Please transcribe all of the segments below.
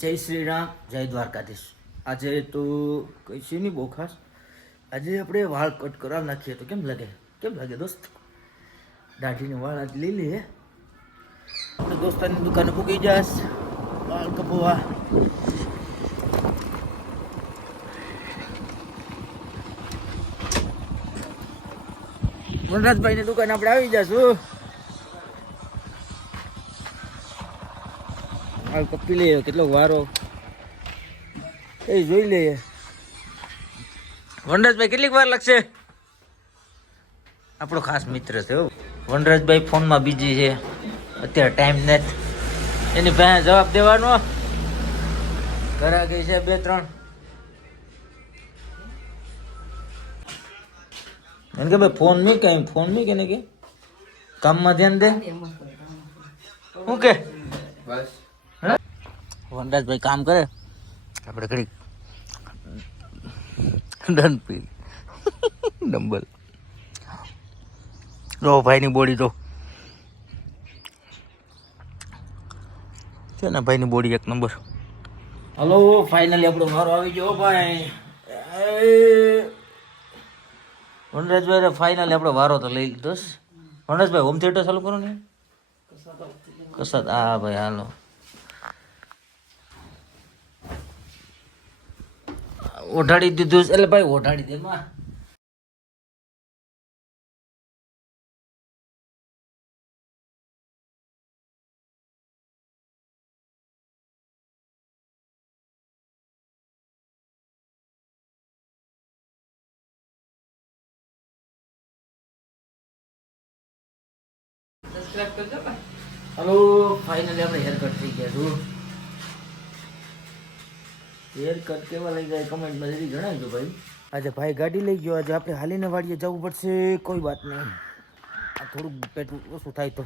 જય શ્રી રામ, જય દ્વારકાધીશ. આજે તો કઈ છે નહીં બહુ ખાસ. આજે આપણે વાળ કટ કરવા નાખીએ તો કેમ લાગે દોસ્ત? દાઢીને વાળ આજ લઈ લઈએ. આપણે દોસ્તાની દુકાને પૂગી જાસ વાળ કપવા. વનરાજભાઈની દુકાને આપણે આવી જશું. વાળ કપી લઈએ, કેટલો વારો એ જોઈ લઈએ. વનરાજભાઈ કેટલીક વાર લાગશે? આપણો ખાસ મિત્ર છે. વનરાજભાઈ ફોનમાં બીજી છે અત્યારે, ટાઈમ નથી. એની પાસે જવાબ દેવાનો. ઘરે ગઈ છે 2-3. એને કે ભાઈ ફોન મેં કઈ ફોન મેં કે કે કામમાં ધ્યાન દે. શું કે બસ વનરાજભાઈ કામ કરે, આપણે ઘડી ડન પી ડમ્બલ. જો ભાઈની બોડી તો છે ને, ભાઈની બોડી એક નંબર. હલો, ફાઇનલી આપણો વારો આવી ગયો ભાઈ. વનરાજભાઈ ફાઇનલી આપણો વારો તો લઈ લીધો. વનરાજભાઈ હોમ થિયેટર ચાલુ કરો ને. કસાત હા ભાઈ, હાલો. ઓઢાડી દીધું એટલે ભાઈ ઓઢાડી દે માં. હલો, ફાઇનલી આપણે હેર કટ થઈ ગયા છું. હેર કટ કેવા લઈ જાય કમેન્ટમાં જલ્દી જણાવજો ભાઈ. આજે ભાઈ ગાડી લઈ ગયો. આજે આપણે હાલીને વાડીએ જવું પડશે. કોઈ વાત નહીં, આ થોડુંક પેટું ઓછું થાય તો.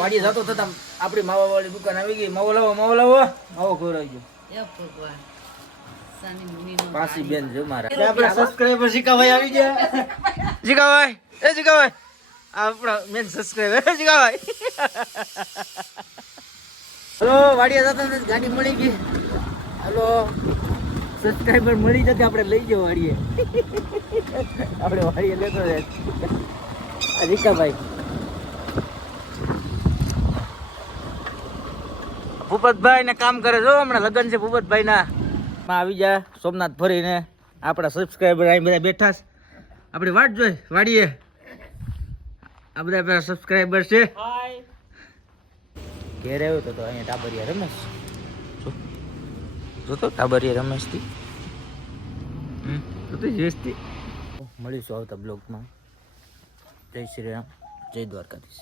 વાડીએ જતો થતા આપણી માવા વાળી દુકાન આવી ગઈ. માવો લાવો, માવો લાવો. માવો ખવડાવી ગયો. પાસી બેન છે મારા. આપણા સબસ્ક્રાઇબર શીખાભાઈ આવી ગયા. શીખાભાઈ, એ શીખાભાઈ, આપણા મેન સબસ્ક્રાઇબર શીખાભાઈ. હલો, વાડીએ જતા ગાડી મળી ગઈ. હલો, સબસ્ક્રાઇબર મળી જતી આપણે લઈ જાવ વાડીએ. આપણે વાડીએ લેતો જાય રીકાભાઈ. ભૂપતભાઈ ને કામ કરે જો, હમણાં લગ્ન છે ભૂપતભાઈ ના. આવી જા સોમનાથ ફરીને. આપણા સબસ્ક્રાઇબર અહીં બધા બેઠા છે, આપણે વાટ જોઈ વાડીએ. આ બધા પેલા સબસ્ક્રાઇબર છે. ઘેર આવ્યો તો અહીંયા ટાબરિયા રમેશ જોતો, ટાબરિયા રમેશ થી મળીશું આવતા બ્લોગમાં. જય શ્રી રામ, જય દ્વારકાધીશ.